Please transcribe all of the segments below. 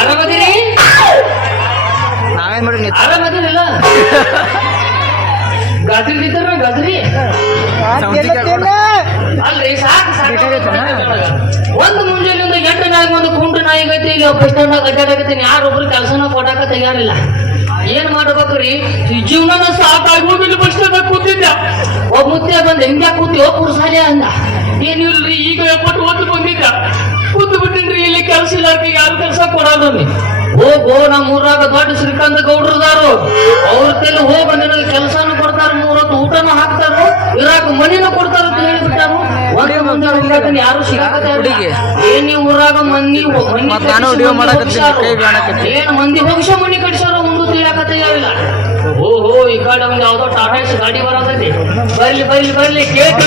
ಆರಾಮದಿರಿ? ನಾವೇನ್ ಮಾಡಿ ಆರಾಮದಿರಿಲ್ಲ? ಗದ್ರಿ ಇದ್ದಾರ ಗದ್ರಿ ಅಲ್ರಿ ಸಾಕು ಸಾಕು. ಒಂದು ಮುಂಜಾನೆಯಿಂದ 8 ನಾಯಿಗೆ ಒಂದು ಕುಂಟು ನಾಯಿಗೈತಿ. ಈಗ ಬಸ್ ಸ್ಟ್ಯಾಂಡ್ ಅಡ್ಡಾಡಕತ್ತೀನಿ. ಯಾರೊಬ್ರು ಕೆಲಸನ ಕೊಡಾಕ ತಯಾರಿಲ್ಲ. ಏನ್ ಮಾಡ್ಬೇಕ್ರಿ? ಈ ಜೀವನ ಸಾಕಾಗಿ ಹೋಗಿಲ್ಲ. ಬಸ್ ಸ್ಟ್ಯಾಂಡ್ ಕೂತಿದ್ದ ಒಬ್ಬ ಮುತ್ತೆ ಬಂದ ಹೆಂಗ ಕೂತಿ ಪುರುಸಾಲೆ ಅಂದ. ಏನಿಲ್ರಿ ಈಗ 70 ಬಂದಿದ್ದ ಕೂತು ಬಿಟ್ಟಿನ್ರಿ. ಇಲ್ಲಿ ಕೆಲಸ ಇಲ್ಲಾರ್ರಿ, ಯಾರು ಕೆಲಸ ಕೊಡೋದ್ರಿ. ಹೋಗೋ ನಮ್ಮ ಊರಾಗ ದೊಡ್ಡ ಶ್ರೀಕಾಂತ ಗೌಡ್ರದಾರು. ಅವ್ರ ತಲೆ ಹೋಗ ನನಗೆ ಕೆಲಸನೂ ಕೊಡ್ತಾರ, 3 ಹೊತ್ತು ಊಟನೂ ಹಾಕ್ತಾರು, ಇರಾಕ ಮನಿನೂ ಕೊಡ್ತಾರ ಅಂತ ಹೇಳಿಬಿಟ್ಟಾರು. ಒಂದು ಮುಂದೆ ಯಾರು ಸಿಗಾಕತ್ತಾರೆ. ಏನ್ ಈ ಊರಾಗ ಮಂದಿ ಏನ್ ಮಂದಿ ಭವಿಷ್ಯ ಮನಿ ಕಟ್ಸಾರೋ ಮುಂದೆ ತಿಳಿಯಾಕತ್ತಿಲ್ಲ. ಓಹೋ ಈ ಕಡೆ ಒಂದು ಯಾವ್ದೋ ಟಾಟಾ ಎಸ್ ಗಾಡಿ ಬರೋದೈತಿ. ಬರ್ಲಿ ಬರ್ಲಿ ಬರ್ಲಿ ಕೇಕ್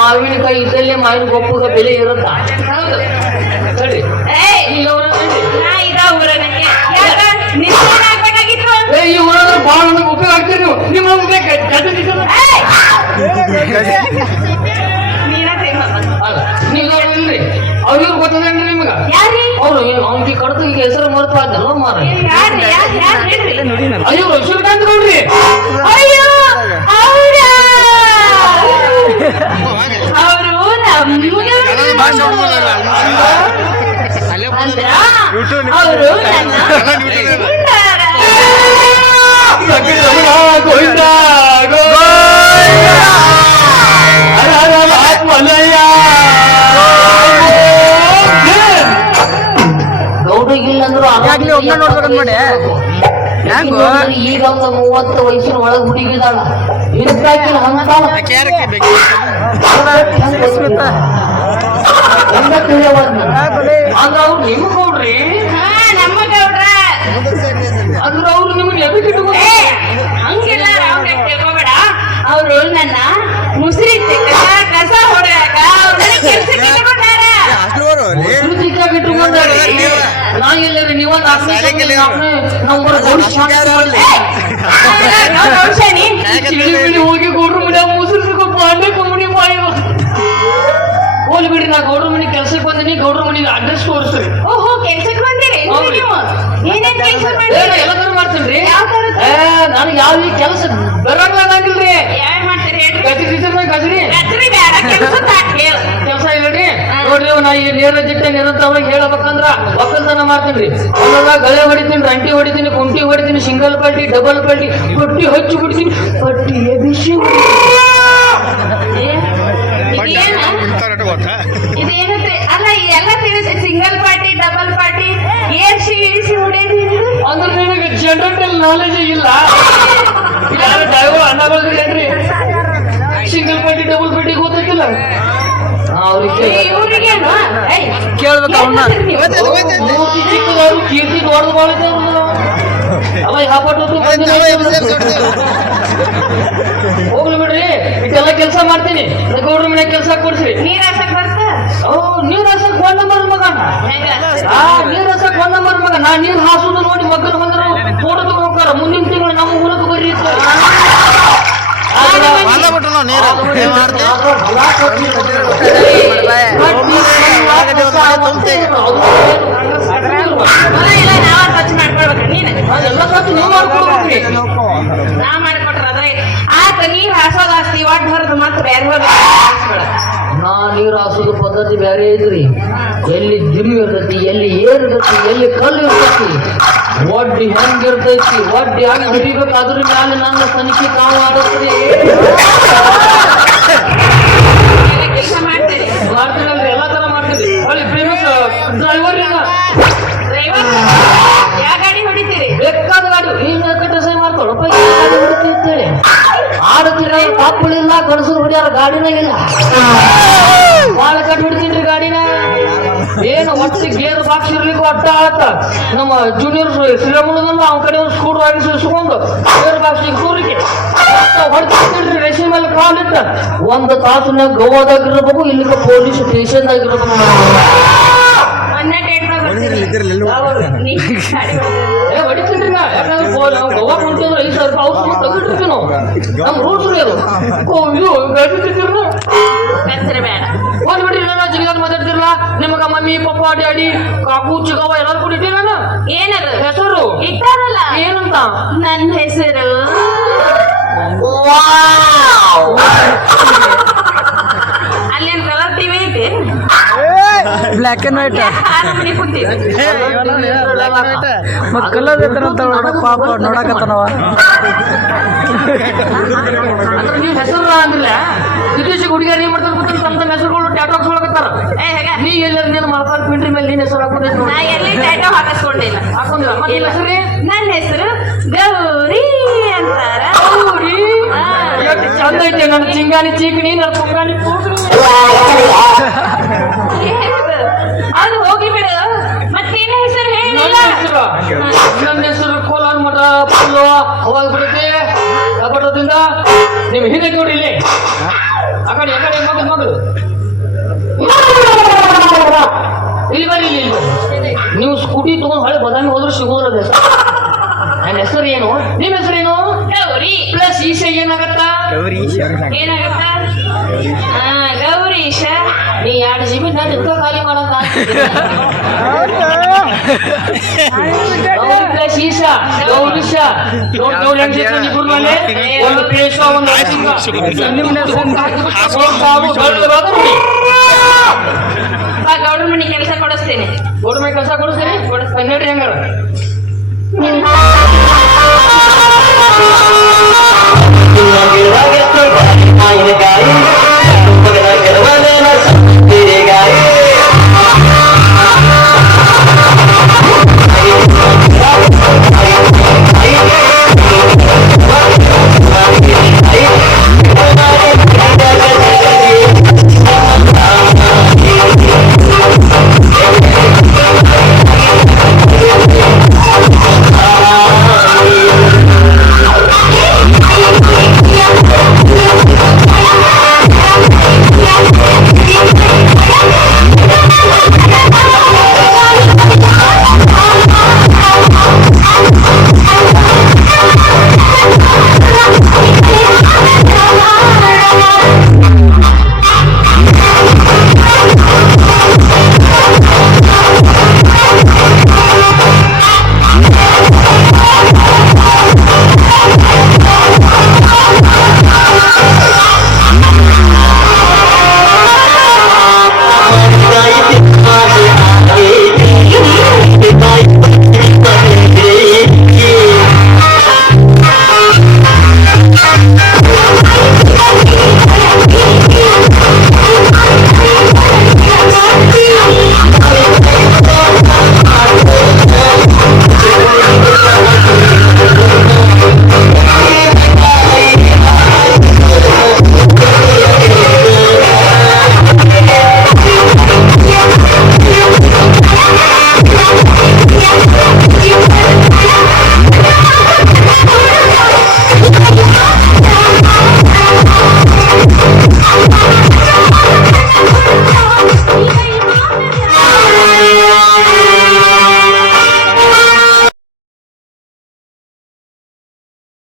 ಮಾವಿನಕಾಯಿ ಇದ್ದಲ್ಲೇ ಮಾವಿನ ಗೊಪ್ಪಗ ಬೆಲೆ ಇರುತ್ತ. ಈ ಊರಾಗ ಬಹಳ ಉಪಯೋಗ ಆಗ್ತೀರಿ ನೀವು. ನೀವು ಇಲ್ರಿ ಅವ್ರಿಗೆ ಗೊತ್ತದೇನ್ರಿ ನಿಮ್ಗ? ಅವ್ರು ಅವ್ನಿಗೆ ಕಡ್ದು ಈಗ ಹೆಸರು ಮರ್ತು ಆದ್ದಲ್ಲ ಮಾರ. ಅಯ್ಯೋ ಶ್ರೀಕಾಂತ್ ಗೌಡ್ರಿ. ಗೌಡಗಿಲ್ಲಂದ್ರು ಈಗ ಒಂದು 30 ವಯಸ್ಸಿನ ಒಳಗೆ ಹುಡುಗಿದಾಳ. ಇಂತಾಕಿನ ಹಂಗ ಅಂದ್ರೆ ಅವ್ರು ನಿಮ್ ಗೌಡ್ರಿ. ಅಂದ್ರೆ ಅವ್ರು ನಿಮ್ಗೆ ಎದಕ್ಕೆ ಹಂಗಿಲ್ಲ ತಿಳ್ಕೊಬೇಡ. ಅವ್ರು ನನ್ನ ಮುಸ್ರಿ ಕಸ ಹೊಡೆಯಾಕ ನಾ ಎಲ್ಲರಿ ನೀವೊಂದು ಹೋಗಿ ಗೌಡ್ರ ಮನೆ ಮುಸ್ರಿ ಬಾಂಡೆ ಕಮ್ಮಿ ಹೋಲಿ ಬಿಡಿ. ನಾ ಗೌಡ್ರ ಮನೆ ಕೆಲ್ಸಕ್ಕೆ ಬಂದಿನಿ. ಗೌಡ್ರ ಮನೆಗೆ ಅಡ್ರೆಸ್ ತೋರಿಸ್ರಿ. ಓಹೋ ಕೆಲ್ಸಕ್ಕೆ ಬಂದಿರಿ ನೀವು? ಏನೇನ್ ಕೆಲಸ ಎಲ್ಲರೂ ಮಾಡ್ತೀನಿ. ನನಗೆ ಯಾವ ಕೆಲಸ ಬರಂಗಿಲ್ರಿ. ಯಾರು ಮಾಡ್ತೀರಿ? ಗಜರಿ ಗಜರಿ ಬೇಡ ಕೆಲಸ ಕೆಲಸ ಇಲ್ರಿ. ನೋಡ್ರಿ ನಾ ಈ ನೇರ ಜಿಟ್ಟ ನಿರಂತರವಾಗಿ ಹೇಳ್ಬೇಕಂದ್ರ ಒಕ್ಕಲ್ತನ ಮಾಡ್ತೀನಿ ಹೊಲದಾಗ ಗಳೆ ಹೊಡಿತೀನಿ ರಂಟಿ ಹೊಡಿತೀನಿ ಕುಂಟಿ ಹೊಡಿತೀನಿ ಸಿಂಗಲ್ ಪಲ್ಟಿ ಡಬಲ್ ಪಲ್ಟಿ ಪಟ್ಟಿ ಹಚ್ಚಿ ಬಿಡ್ತೀನಿ ಪಟ್ಟಿ ಎಬಿಸಿ ಇದೇನಂತೆ ಅಲ್ಲ ಎಲ್ಲ ತಿಳಿಸಿ ಸಿಂಗಲ್ ಪಾರ್ಟಿ ಡಬಲ್ ಪಾರ್ಟಿ ಏರ್ಸಿ ಇಳಿಸಿ ಹೊಡೆಯದಿ ಅಂದ್ರೆ ನಿನಗೆ ಜನರಲ್ ನಾಲೆಜ್ ಇಲ್ಲ ಡ್ರೈವರ್ ಅನ್ನಬಲ್ರಿ ಸಿಂಗಲ್ ಪಾರ್ಟಿ ಡಬಲ್ ಪಾರ್ಟಿ ಗೊತ್ತಿಲ್ಲ ಇವ್ರಿಗೇನು ಕೇಳ್ಬೇಕು ಅವನ್ನ ಮೂರ್ತಿ ಚಿಕ್ಕದವ್ರು ಕೀರ್ತಿ ದೊಡ್ಡದು ಮಾಡೈತೆ ಅಲ್ಲ ಹಾಪಟ್ಟು ಹೋಗ್ಲಿ ಬಿಡ್ರಿ ಇದೆಲ್ಲ ಕೆಲಸ ಮಾಡ್ತೀನಿ ಗೌಡ್ರ ಮನೆ ಕೆಲಸ ಕೊಡ್ಸ್ರಿ ನೀರ್ ಹಾಸಕ್ ಬರ್ತ ನೀರ್ ಹಾಸಕ್ ಒಂದ್ ನಂಬರ್ ಮಗ ನೀರ್ ಹಾಸಕ್ ಒಂದ್ ನಂಬರ್ ಮಗ ನಾ ನೀರ್ ಹಾಸುದು ನೋಡಿ ಮಗನ ಬಂದ್ರು ನೋಡೋದು ಹೋಗ್ತಾರ ಮುಂದಿನ ತಿಂಗಳು ನಮ್ಮ ಊರಕ್ಕೆ ಬರ್ರಿ ನಾವ ಖರ್ಚು ಮಾಡ್ಕೊಳ್ಬೇಕ ನೀನ್ ಎಲ್ಲ ಖರ್ಚು ನೀವು ಮಾಡ್ಕೊಡ್ಬೇಕ್ರಿ ನಾ ಮಾಡ್ಕೊಟ್ರ ಅದ್ರೆ ಆತ ನೀರ್ ಹಾಸೋದ್ ಆಸ್ತಿ ಒಟ್ಟು ಹೊರದು ಮತ್ತೆ ಬೇರೆ ನಾ ನೀರು ಹಾಸೋದು ಪದ್ಧತಿ ಬೇರೆ ಐತ್ರಿ ಎಲ್ಲಿ ದಿಮ್ಮಿ ಇರ್ತೈತಿ ಎಲ್ಲಿ ಏರ್ ಇರ್ತೈತಿ ಎಲ್ಲಿ ಕಲ್ಲು ಇರ್ತೈತಿ ಒಡ್ಡಿ ಹೆಂಗಿರ್ತೈತಿ ಒಡ್ಡಿ ಹಂಗ ಹಿಡಿಬೇಕು ಅದ್ರ ಮ್ಯಾಲೆ ನನ್ನ ತನಿಖೆ ತಾವು ಆಡತ್ರಿ ಕೆಲಸ ಮಾಡ್ತೀರಿ ಮಾಡ್ತೀನಲ್ರಿ ಎಲ್ಲಾ ತರ ಮಾಡ್ತೀವಿ ಅಲ್ಲಿ ಫೇಮಸ್ ಡ್ರೈವರ್ ಡ್ರೈವರ್ ಯಾವ ಗಾಡಿ ಹೊಡಿತೀರಿ ಬೇಕಾದ ಗಾಡಿ ನೀನ್ ಕಟ್ಟ ಸೈ ಮಾಡ್ಕೊಳಪ್ಪ ಗಾಡಿ ಹೊಡಿತೈತೆ ಆಡುತ್ತೀರ ತಪ್ಪಳಿಲ್ಲ ಗಣಸರು ಹೊಡಿಯಾರ ಗಾಡಿನಾಗ ಇಲ್ಲ ಬಾಳ ಕಟ್ ಹೊಡಿತೀನಿ ಗಾಡಿನ ಏನು ಒಟ್ಟು ಗೇರ್ ಬಾಕ್ಸ್ ಇರ್ಲಿಕ್ಕೆ ಒಟ್ಟ ಆತ ನಮ್ಮ ಜೂನಿಯರ್ ಶ್ರೀರಾಮುಲದಲ್ಲ ಅವ್ನ ಕಡೆ ಒಂದು ಸ್ಕೂಟರ್ ಆಗಿ ಸುಸ್ಕೊಂಡು ಗೇರ್ ಬಾಕ್ಸ್ ಸೂರಿಗೆ ಹೊಡ್ತೀನಿ ರೇಷನ್ ಮೇಲೆ ಕಾಲಿಟ್ಟ ಒಂದು ತಾಸಿನಾಗ ಗೋವಾದಾಗ ಇರಬೇಕು ಇಲ್ಲಿಗೆ ಪೊಲೀಸ್ ಸ್ಟೇಷನ್ದಾಗ ಇರಬೇಕು ಹೊಡಿತೀನಿ ನಾ ಯಾಕಂದ್ರೆ ನಾವು ಗೋವಾ ಕೊಡ್ತಿದ್ರೆ 5,000 ರೂಪಾಯಿ ಔಷಧ ತೆಗಿಟ್ಟಿರ್ತೀವಿ ನಾವು ನಮ್ಮ ರೂಲ್ಸ್ ರೀ ಅದು ಇದು ಬೆಳೆದಿರ್ತೀವಿ ಹೆಸರು ಬೇಡ ಒಂದ್ ಬಿಡ್ರಿ ನಾನು ಜಿಲ್ಲಾದ ಮಾತಾಡ್ತಿರಲ್ಲ ನಿಮಗ ಮಮ್ಮಿ ಪಪ್ಪ ಡ್ಯಾಡಿ ಕಾಕು ಚಿಕ್ಕವ್ವ ಎಲ್ಲಾರು ಕೊಟ್ಟಿದ್ದೀನಿ ನಾನು ಏನದು ಹೆಸರು ಇಟ್ಟಾರಲ್ಲ ಏನಂತ ನನ್ನ ಹೆಸರು ಅಲ್ಲೇನ್ ಕಲರ್ ಟಿವಿ ಐತಿ ಬ್ಲ್ಯಾಕ್ ಅಂಡ್ ವೈಟ್ ಮನೆ ಕುಂತೀವಿ ಕಲರ್ ಇದ್ದಾರಂತ ಪಾಪ ನೋಡಕತ್ತನವ ಅಂದ್ರೆ ನೀವು ಹೆಸರು ಅಂದಿಲ್ಲ ಇತ್ತೀಚೆಗೆ ಹುಡುಗಿಯರು ಏನ್ ಮಾಡ್ತಾರೆ ಗೊತ್ತಿಲ್ಲ ತಮ್ಮ ತಮ್ಮ ಹೆಸರುಗಳು ಟ್ಯಾಟೋ ಹಾಕ್ಸ್ಕೊಳಕತ್ತಾರ ನೀ ಎಲ್ಲರ ನೀನು ಮಲ್ಪಾಲ್ ಪಿಂಟ್ರಿ ಮೇಲೆ ನೀನ್ ಹೆಸರು ಹಾಕೊಂಡೈತಿ ನಾ ಎಲ್ಲಿ ಟ್ಯಾಟೋ ಹಾಕಿಸ್ಕೊಂಡಿಲ್ಲ ಹಾಕೊಂಡಿಲ್ಲ ಮತ್ತೆ ನಿನ್ನ ಹೆಸರು ನನ್ನ ಹೆಸರು ಗೌರಿ ಅಂತಾರ ಗೌರಿ ಎಷ್ಟು ಚಂದ ಐತೆ ನನ್ನ ಚಿಂಗಾನಿ ಚೀಕಣಿ ನನ್ನ ಪುಂಗಾನಿ ಪೂಕಣಿ ಅದು ಹೋಗಿ ಬಿಡು ಮತ್ತೇನ ಹೆಸರು ಹೇಳಿಲ್ಲ ನನ್ನ ಹೆಸರು ಕೋಲಾರ ಮಠ ಪುಲ್ಲು ಅವಾಗ ಬಿಡುತ್ತೆ ಕಬಟದಿಂದ ನಿಮ್ ಹಿಂದೆ ನೋಡಿ ಇಲ್ಲಿ ಆ ಕಡೆ ಮಗಳು ಇಲ್ಲಿ ಬರ್ರಿ ಇಲ್ಲಿ ನೀವು ಸ್ಕೂಟಿ ತಗೊಂಡು ಹಳೆ ಬದಾಮಿ ಹೋದ್ರು ಸಿಗೋದ್ರ ನನ್ನ ಹೆಸರು ಏನು ನಿಮ್ಮ ಹೆಸರೇನು ಗೌರಿ ಪ್ಲಸ್ ಈಶ ಏನಾಗತ್ತ ಏನಾಗತ್ತ ಗೌರೀಶ ನೀ 2 GB ನಾನು ಎಂತ ಖಾಲಿ ಮಾಡಕ್ಕ ಗೌರಿ ಪ್ಲಸ್ ಈಶ ಗೌರೀಶ ನೋಡಿ ಇಬ್ಬರು ಮೇಲೆ ಒಂದು ಪೇಶ ಒಂದು ಗೌಡ್ರ ಮನೆ ಕೆಲಸ ಕೊಡಿಸ್ತೇನೆ ಗೌಡ ಮನೆ ಕೆಲಸ ಕೊಡಿಸ್ತೀನಿ ನೋಡ್ರಿ ಹೆಂಗಾರ You're